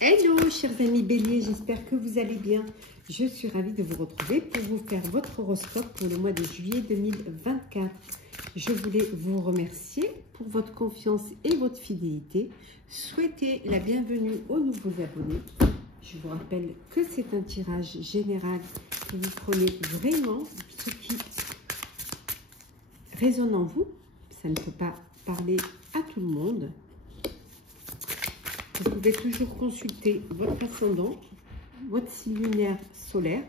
Hello chers amis béliers, j'espère que vous allez bien. Je suis ravie de vous retrouver pour vous faire votre horoscope pour le mois de juillet 2024. Je voulais vous remercier pour votre confiance et votre fidélité. Souhaiter la bienvenue aux nouveaux abonnés. Je vous rappelle que c'est un tirage général, que vous prenez vraiment ce qui résonne en vous. Ça ne peut pas parler à tout le monde. Vous pouvez toujours consulter votre ascendant, votre signe lunaire solaire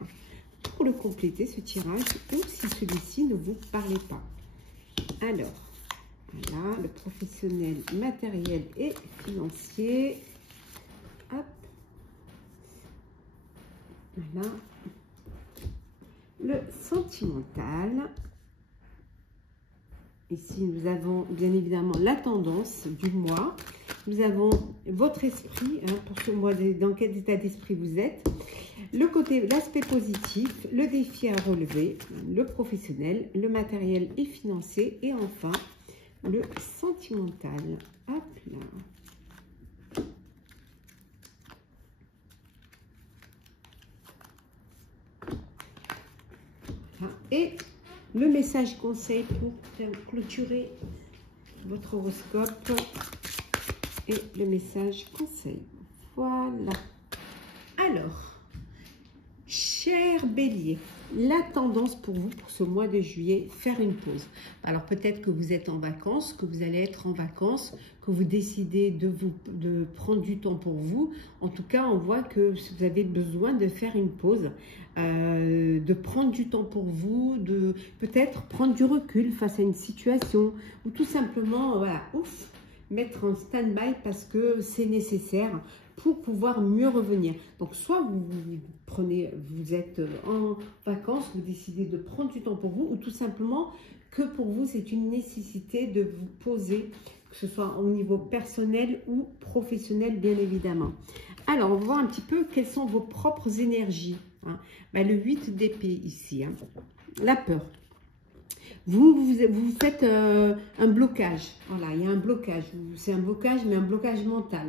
pour le compléter, ce tirage, ou si celui-ci ne vous parlait pas. Alors, voilà, le professionnel, matériel et financier. Hop. Voilà. Le sentimental. Ici, nous avons bien évidemment la tendance du mois. Nous avons votre esprit, pour ce mois, dans quel état d'esprit vous êtes. Le côté, l'aspect positif, le défi à relever, le professionnel, le matériel et financier. Et enfin, le sentimental. Hop là. Voilà. Et le message conseil pour clôturer votre horoscope. Et le message conseil. Voilà. Alors, cher bélier, la tendance pour vous, pour ce mois de juillet, faire une pause. Alors peut-être que vous êtes en vacances, que vous allez être en vacances, que vous décidez de prendre du temps pour vous. En tout cas, on voit que vous avez besoin de faire une pause, de prendre du temps pour vous, de peut-être prendre du recul face à une situation, ou tout simplement, voilà, ouf, mettre en stand-by parce que c'est nécessaire pour pouvoir mieux revenir. Donc, soit vous êtes en vacances, vous décidez de prendre du temps pour vous, ou tout simplement que pour vous, c'est une nécessité de vous poser, que ce soit au niveau personnel ou professionnel, bien évidemment. Alors, on va voir un petit peu quelles sont vos propres énergies. Le 8 d'épée ici, la peur. Vous faites un blocage. Voilà, il y a un blocage. C'est un blocage, mais un blocage mental.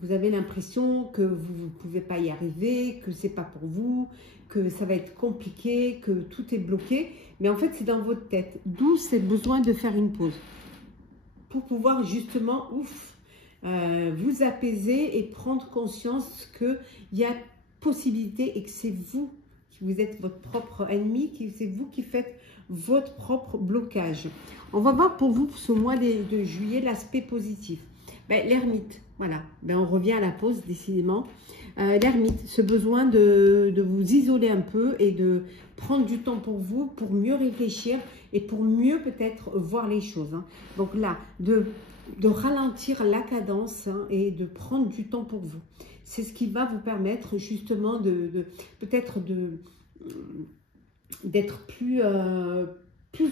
Vous avez l'impression que vous ne pouvez pas y arriver, que ce n'est pas pour vous, que ça va être compliqué, que tout est bloqué. Mais en fait, c'est dans votre tête. D'où c'est besoin de faire une pause. Pour pouvoir justement, vous apaiser et prendre conscience qu'il y a possibilité et que c'est vous êtes votre propre ennemi, c'est vous qui faites votre propre blocage. On va voir pour vous, pour ce mois de juillet, l'aspect positif. L'ermite, voilà. On revient à la pause, décidément. L'ermite, ce besoin de vous isoler un peu et de prendre du temps pour vous, pour mieux réfléchir et pour mieux peut-être voir les choses. Donc là, de ralentir la cadence et de prendre du temps pour vous. C'est ce qui va vous permettre justement peut-être d'être plus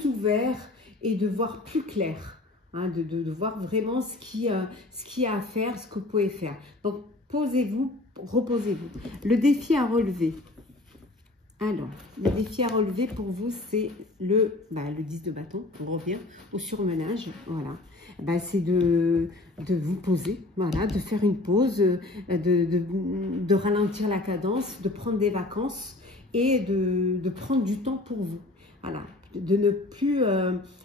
ouvert et de voir plus clair, de voir vraiment ce qu'il y a à faire, ce que vous pouvez faire. Donc, posez-vous, reposez-vous. Le défi à relever. Alors, le défi à relever pour vous, c'est le 10 de bâton. On revient au surmenage. Voilà. C'est de vous poser, voilà, de faire une pause, de ralentir la cadence, de prendre des vacances et de prendre du temps pour vous. Voilà. De ne plus...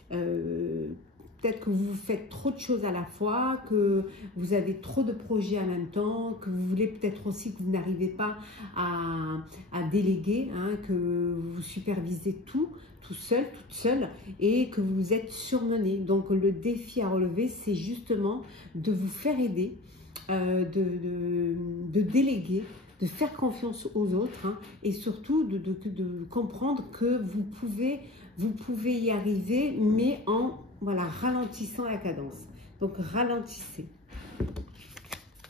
peut-être que vous faites trop de choses à la fois, que vous avez trop de projets en même temps, que vous voulez peut-être aussi que vous n'arrivez pas à déléguer, que vous supervisez tout seul, toute seule, et que vous êtes surmené. Donc le défi à relever, c'est justement de vous faire aider, de déléguer, de faire confiance aux autres, et surtout de comprendre que vous pouvez y arriver, mais en ralentissant la cadence. Donc ralentissez.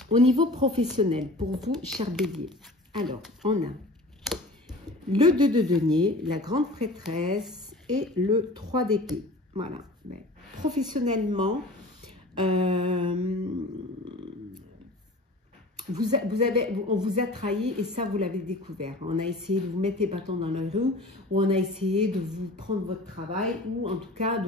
Au niveau professionnel, pour vous, cher bélier, alors on a le 2 de denier, la grande prêtresse et le 3 d'épée. Voilà. Professionnellement, on vous a trahi et ça, vous l'avez découvert. On a essayé de vous mettre les bâtons dans la roue, ou on a essayé de vous prendre votre travail, ou en tout cas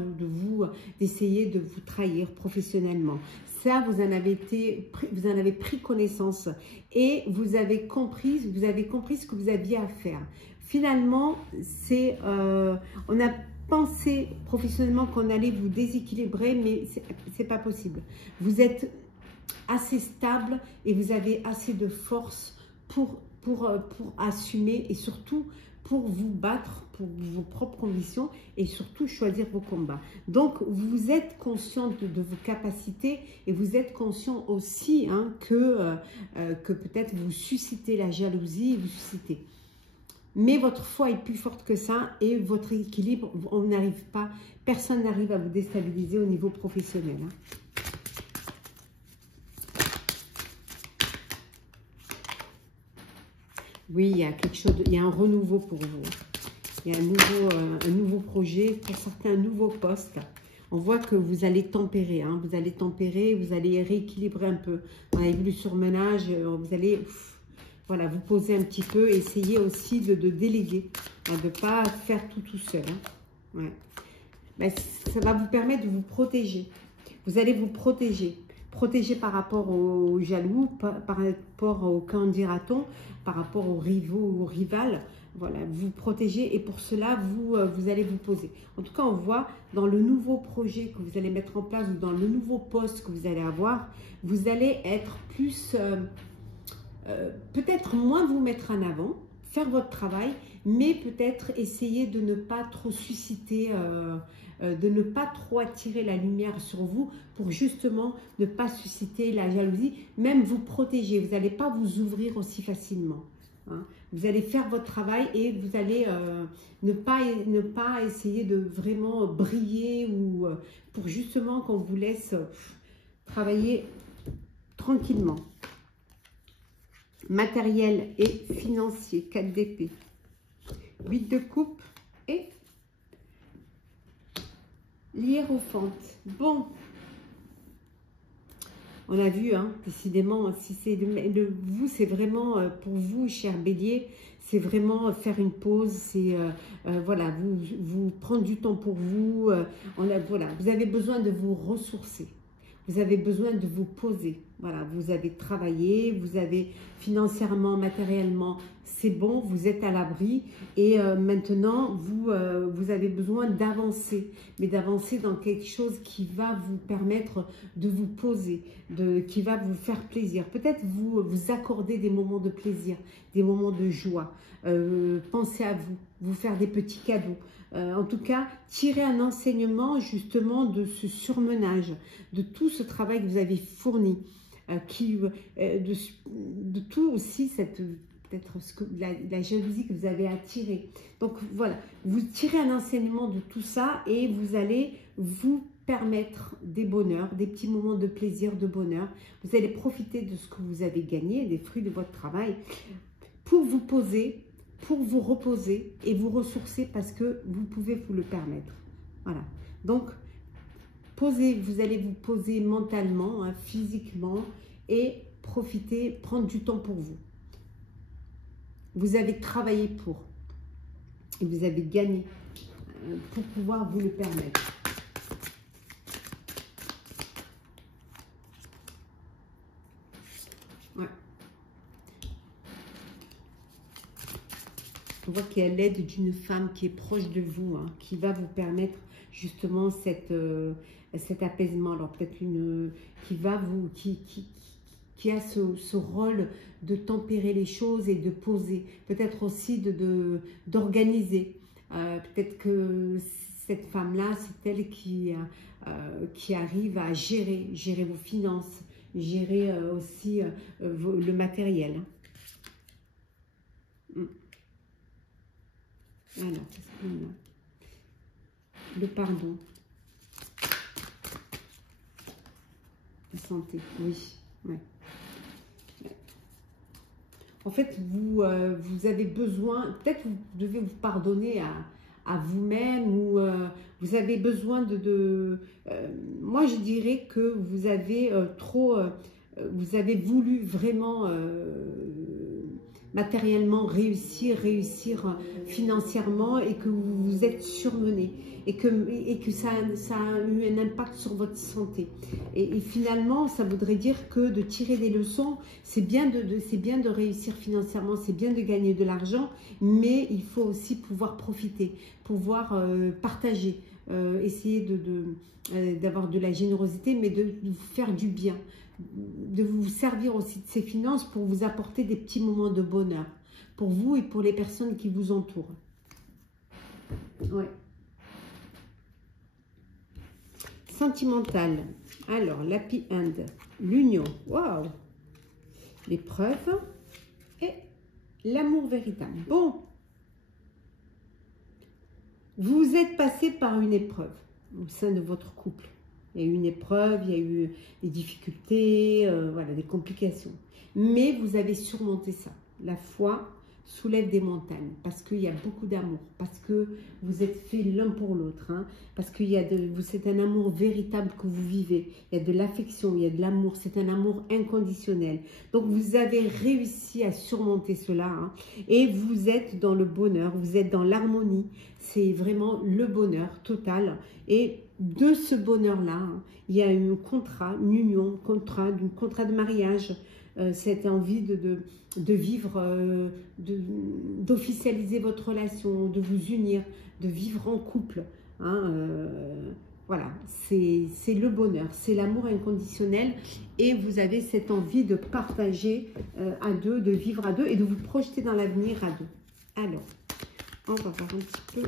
d'essayer de vous trahir professionnellement. Ça, vous en avez pris connaissance et vous avez compris ce que vous aviez à faire. Finalement, on a pensé professionnellement qu'on allait vous déséquilibrer, mais c'est pas possible. Vous êtes assez stable et vous avez assez de force pour assumer et surtout pour vous battre pour vos propres convictions et surtout choisir vos combats. Donc, vous êtes conscient de vos capacités et vous êtes conscient aussi que peut-être vous suscitez la jalousie, vous suscitez. Mais votre foi est plus forte que ça et votre équilibre, on n'arrive pas, personne n'arrive à vous déstabiliser au niveau professionnel. Oui, il y a quelque chose, il y a un renouveau pour vous. Il y a un nouveau projet, pour certains, un nouveau poste. On voit que vous allez tempérer, vous allez tempérer, vous allez rééquilibrer un peu. Dans l'évolution ménage, vous allez voilà, vous poser un petit peu, essayer aussi de déléguer, de ne pas faire tout seul. Ouais. Ben, ça va vous permettre de vous protéger. Vous allez vous protéger. Protéger par rapport aux jaloux, par rapport au qu'en dira-t-on, par rapport aux rivaux ou aux rivales. Voilà, vous protégez et pour cela, vous allez vous poser. En tout cas, on voit dans le nouveau projet que vous allez mettre en place ou dans le nouveau poste que vous allez avoir, vous allez être plus, peut-être moins vous mettre en avant, faire votre travail, mais peut-être essayer de ne pas trop susciter, de ne pas trop attirer la lumière sur vous pour justement ne pas susciter la jalousie, même vous protéger. Vous n'allez pas vous ouvrir aussi facilement. Vous allez faire votre travail et vous allez ne pas essayer de vraiment briller ou pour justement qu'on vous laisse travailler tranquillement. Matériel et financier, 4 d'épée, 8 de coupe et l'hiérophante. Bon, on a vu, décidément, si c'est vous, c'est vraiment pour vous, cher Bélier, c'est vraiment faire une pause, c'est voilà, vous prendre du temps pour vous. Voilà, vous avez besoin de vous ressourcer. Vous avez besoin de vous poser. Voilà, vous avez travaillé, vous avez financièrement, matériellement, c'est bon, vous êtes à l'abri. Et maintenant, vous avez besoin d'avancer. Mais d'avancer dans quelque chose qui va vous permettre de vous poser, qui va vous faire plaisir. Peut-être vous accorder des moments de plaisir, des moments de joie. Pensez à vous faire des petits cadeaux. En tout cas, tirez un enseignement justement de ce surmenage, de tout ce travail que vous avez fourni, de tout aussi peut-être la jalousie que vous avez attirée. Donc voilà, vous tirez un enseignement de tout ça et vous allez vous permettre des bonheurs, des petits moments de plaisir, de bonheur. Vous allez profiter de ce que vous avez gagné, des fruits de votre travail, pour vous poser, pour vous reposer et vous ressourcer parce que vous pouvez vous le permettre. Voilà. Donc, vous allez vous poser mentalement, physiquement et profiter, prendre du temps pour vous. Vous avez travaillé pour et vous avez gagné pour pouvoir vous le permettre. Ouais. On voit qu'il y a l'aide d'une femme qui est proche de vous, qui va vous permettre justement cet apaisement. Alors peut-être qui a ce rôle de tempérer les choses et de poser, peut-être aussi d'organiser. Peut-être que cette femme-là, c'est elle qui arrive à gérer vos finances, gérer aussi le matériel. Alors, qu'est-ce qu'on a? Le pardon. La santé, oui. Ouais. En fait, vous avez besoin, peut-être vous devez vous pardonner à vous-même ou vous avez besoin moi, je dirais que vous avez trop vous avez voulu vraiment matériellement réussir financièrement et que vous vous êtes surmené et que ça a eu un impact sur votre santé. Et finalement, ça voudrait dire que de tirer des leçons, c'est bien de réussir financièrement, c'est bien de gagner de l'argent, mais il faut aussi pouvoir profiter, pouvoir partager, essayer d'avoir de la générosité, mais de vous faire du bien, de vous servir aussi de ces finances pour vous apporter des petits moments de bonheur pour vous et pour les personnes qui vous entourent. Ouais. Sentimental. Alors, l'happy end, l'union, waouh, l'épreuve et l'amour véritable. Bon, vous êtes passé par une épreuve au sein de votre couple. Il y a eu une épreuve, il y a eu des difficultés, voilà, des complications. Mais vous avez surmonté ça. La foi soulève des montagnes parce qu'il y a beaucoup d'amour, parce que vous êtes faits l'un pour l'autre, hein, parce que c'est un amour véritable que vous vivez. Il y a de l'affection, il y a de l'amour, c'est un amour inconditionnel. Donc vous avez réussi à surmonter cela, hein, et vous êtes dans le bonheur, vous êtes dans l'harmonie. C'est vraiment le bonheur total. Et de ce bonheur-là, hein, il y a un contrat, une union, un contrat de mariage, cette envie de vivre, d'officialiser votre relation, de vous unir, de vivre en couple. Hein, voilà, c'est le bonheur, c'est l'amour inconditionnel et vous avez cette envie de partager à deux, de vivre à deux et de vous projeter dans l'avenir à deux. Alors, on va voir un petit peu.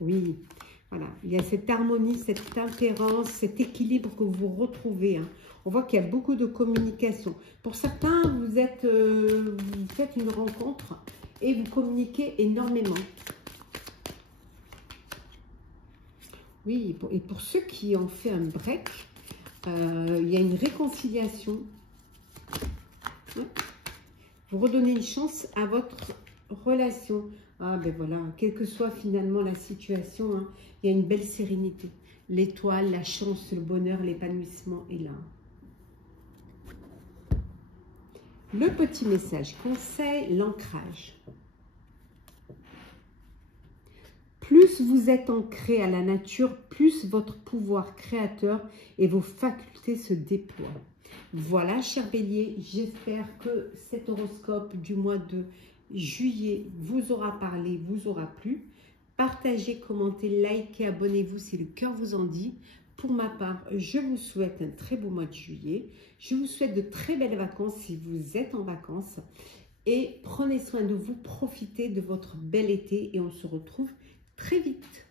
Oui, voilà, il y a cette harmonie, cette tempérance, cet équilibre que vous retrouvez. Hein. On voit qu'il y a beaucoup de communication. Pour certains, vous faites une rencontre et vous communiquez énormément. Oui, et pour ceux qui ont fait un break, il y a une réconciliation. Vous redonnez une chance à votre relation. Ah ben voilà, quelle que soit finalement la situation, hein, il y a une belle sérénité. L'étoile, la chance, le bonheur, l'épanouissement est là. Le petit message conseil, l'ancrage. Plus vous êtes ancré à la nature, plus votre pouvoir créateur et vos facultés se déploient. Voilà, cher Bélier, j'espère que cet horoscope du mois de juillet vous aura parlé, vous aura plu. Partagez, commentez, likez, abonnez-vous si le cœur vous en dit. Pour ma part, je vous souhaite un très beau mois de juillet. Je vous souhaite de très belles vacances si vous êtes en vacances. Et prenez soin de vous, profitez de votre bel été et on se retrouve très vite.